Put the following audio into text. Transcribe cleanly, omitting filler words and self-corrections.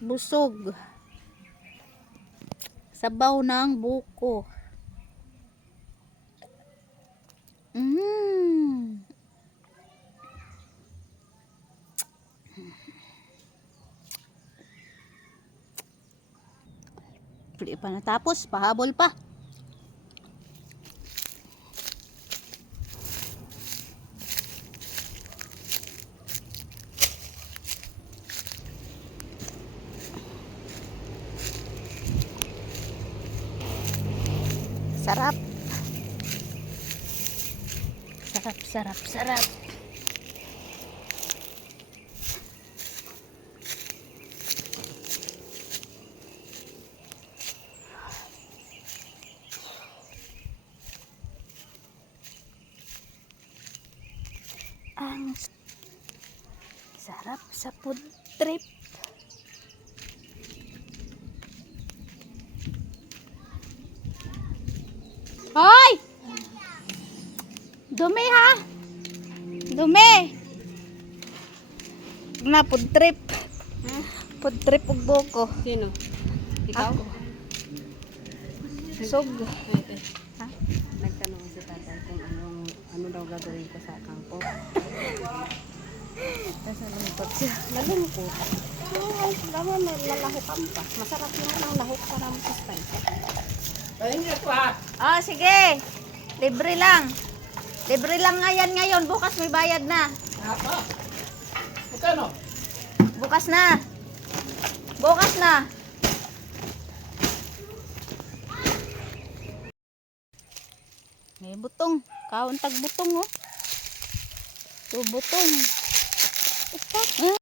busog. Sabaw ng buko. Hindi pa natapos, pahabol pa. Sarap. Sarap, sarap, sarap. Ang sarap sa food trip. Hoy! Dumi ha? Dumi! Na food trip. Food trip ug buko. Sino? Ikaw? Ako. Sog. Ha? Nagtanong si tatay kung ano daw gagawin ko sa kampo. Nasa lungkot siya. Nalungkot. Oo, gawin may lalahukan pa. Masarap naman ang lahok para makastay. Oh, sige. Libre lang. Libre lang nga yan ngayon. Bukas may bayad na. Apa? Magkano? Bukas na. Bukas na. May butong. Kauntag butong oh. Ito butong. Ito.